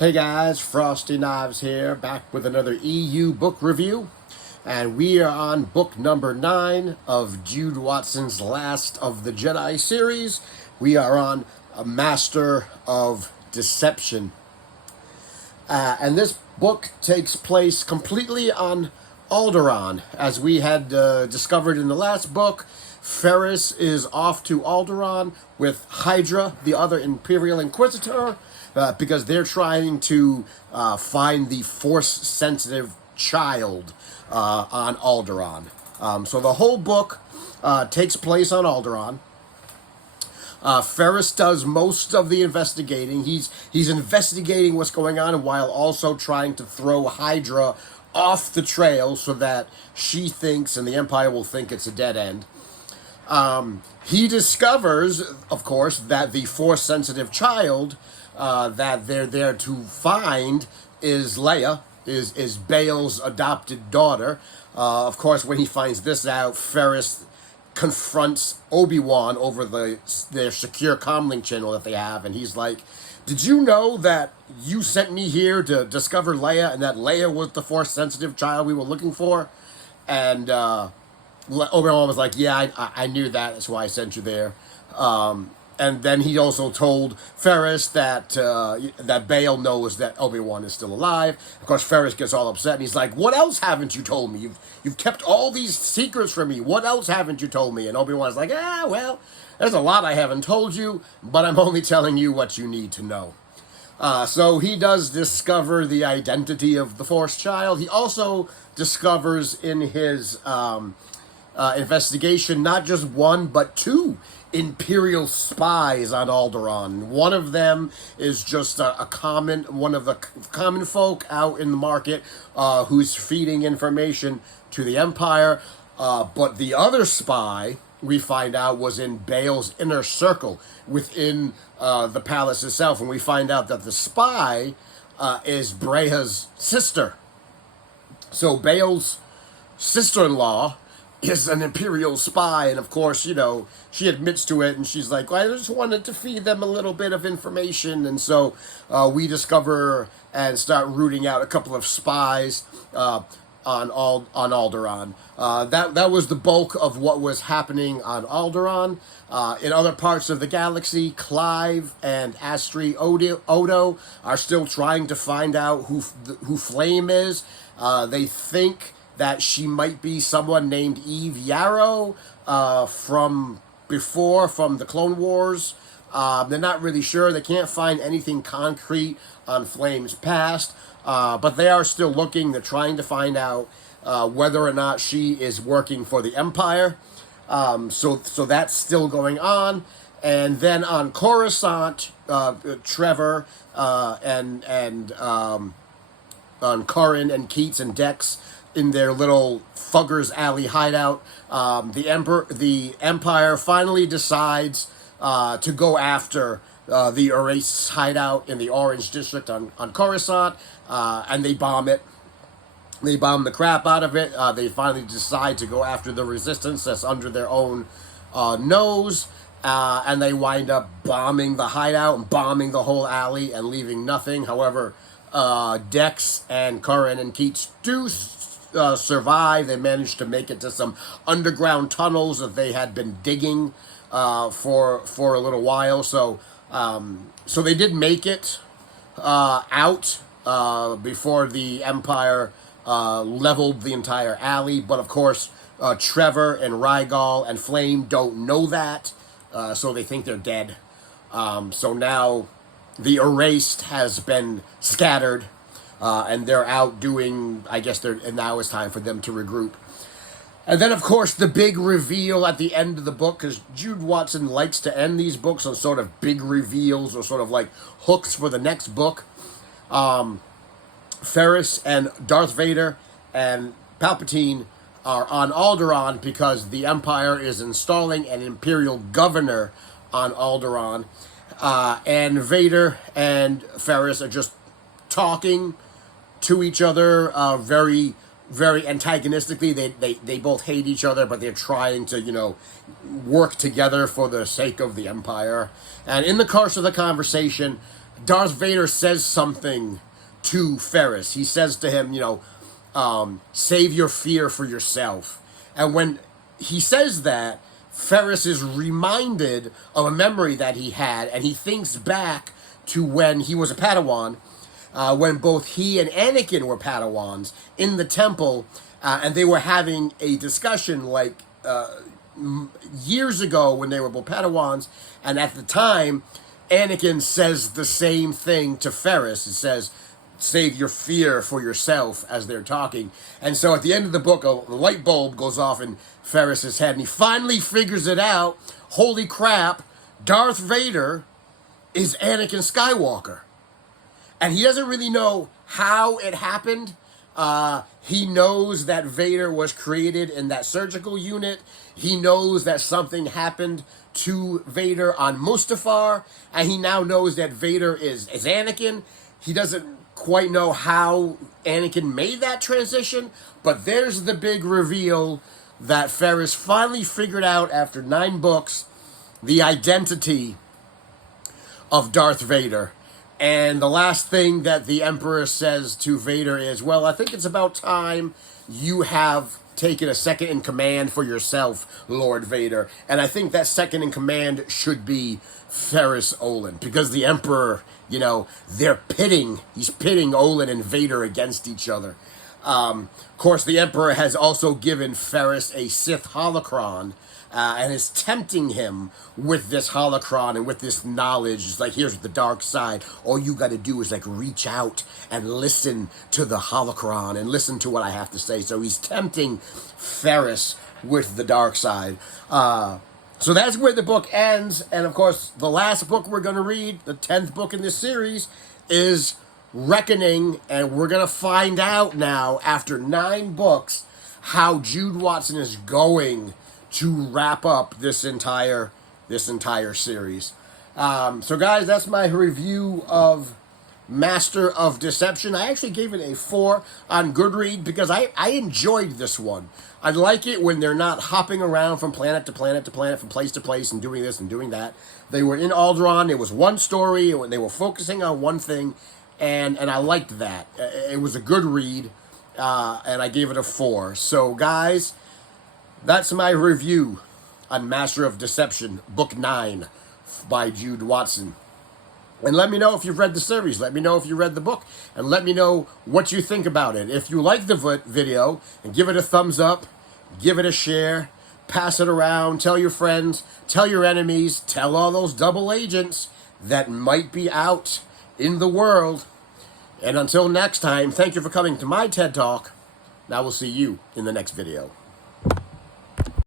Hey guys, Frosty Knives here, back with another EU book review. And we are on book number 9 of Jude Watson's Last of the Jedi series. We are on A Master of Deception. And this book takes place completely on Alderaan. As we had discovered in the last book, Ferris is off to Alderaan with Hydra, the other Imperial Inquisitor, because they're trying to find the Force-sensitive child on Alderaan. So the whole book takes place on Alderaan. Ferris does most of the investigating. He's investigating what's going on while also trying to throw Hydra off the trail so that she thinks and the Empire will think it's a dead end. He discovers, of course, that the Force-sensitive child that they're there to find is Leia, is Bail's adopted daughter. Of course, when he finds this out, Ferris confronts Obi-Wan over their secure comlink channel that they have, and he's like, "Did you know that you sent me here to discover Leia, and that Leia was the Force-sensitive child we were looking for?" And Obi-Wan was like, "Yeah, I knew that. That's why I sent you there." And then he also told Ferris that that Bail knows that Obi-Wan is still alive. Of course, Ferris gets all upset, and he's like, "What else haven't you told me? You've kept all these secrets from me. What else haven't you told me?" And Obi-Wan's like, well, there's a lot I haven't told you, but I'm only telling you what you need to know." So he does discover the identity of the Force child. He also discovers in his investigation not just one, but two Imperial spies on Alderaan. One of them is just one of the common folk out in the market who's feeding information to the Empire. But the other spy, we find out, was in Bail's inner circle within the palace itself. And we find out that the spy is Breha's sister. So Bail's sister-in-law is an Imperial spy, and of course, she admits to it, and she's like, "Well, I just wanted to feed them a little bit of information." And so we discover and start rooting out a couple of spies on Alderaan. That was the bulk of what was happening on Alderaan. In other parts of the galaxy, Clive and Astri Odo are still trying to find out who Flame is. They think that she might be someone named Eve Yarrow from the Clone Wars. They're not really sure. They can't find anything concrete on Flame's past, but they are still looking. They're trying to find out whether or not she is working for the Empire. So that's still going on. And then on Coruscant, Trevor and on Corran and Keats and Dex in their little Fuggers Alley hideout, the Empire finally decides to go after the Erase hideout in the Orange District on Coruscant, and they bomb it. They bomb the crap out of it. They finally decide to go after the Resistance that's under their own nose, and they wind up bombing the hideout and bombing the whole alley and leaving nothing. However, Dex and Corran and Keats do survive. They managed to make it to some underground tunnels that they had been digging for a little while. So they did make it out before the Empire leveled the entire alley. But of course, Trevor and Rygal and Flame don't know that, so they think they're dead. So now the Erased has been scattered. And they're out doing, and now it's time for them to regroup. And then, of course, the big reveal at the end of the book, because Jude Watson likes to end these books on sort of big reveals or sort of like hooks for the next book. Ferris and Darth Vader and Palpatine are on Alderaan because the Empire is installing an Imperial governor on Alderaan. And Vader and Ferris are just talking to each other very, very antagonistically. They both hate each other, but they're trying to, work together for the sake of the Empire. And in the course of the conversation, Darth Vader says something to Ferris. He says to him, save your fear for yourself. And when he says that, Ferris is reminded of a memory that he had, and he thinks back to when he was a Padawan, when both he and Anakin were Padawans in the temple, and they were having a discussion years ago when they were both Padawans, and at the time, Anakin says the same thing to Ferris. It says, save your fear for yourself, as they're talking. And so at the end of the book, a light bulb goes off in Ferris's head, and he finally figures it out. Holy crap, Darth Vader is Anakin Skywalker. And he doesn't really know how it happened. He knows that Vader was created in that surgical unit. He knows that something happened to Vader on Mustafar, and he now knows that Vader is Anakin. He doesn't quite know how Anakin made that transition, but there's the big reveal that Ferris finally figured out after 9 books the identity of Darth Vader. And the last thing that the Emperor says to Vader is, well, I think it's about time you have taken a second in command for yourself, Lord Vader. And I think that second in command should be Ferris Olin, because the Emperor, he's pitting Olin and Vader against each other. Of course, the Emperor has also given Ferris a Sith holocron, and is tempting him with this holocron and with this knowledge. It's like, here's the dark side. All you got to do is reach out and listen to the holocron and listen to what I have to say. So he's tempting Ferris with the dark side. So that's where the book ends. And of course, the last book we're going to read, the 10th book in this series, is Reckoning. And we're going to find out now, after 9 books, how Jude Watson is going to wrap up this entire series. So guys, that's my review of Master of Deception. I actually gave it a 4 on Goodreads because I enjoyed this one. I like it when they're not hopping around from planet to planet to planet, from place to place, and doing this and doing that. They were in Alderaan. It was one story. They were focusing on one thing, and I liked that. It was a good read, and I gave it a 4. So guys, that's my review on Master of Deception, Book 9 by Jude Watson. And let me know if you've read the series. Let me know if you read the book. And let me know what you think about it. If you like the video, and give it a thumbs up, give it a share, pass it around, tell your friends, tell your enemies, tell all those double agents that might be out in the world. And until next time, thank you for coming to my TED Talk. And I will see you in the next video.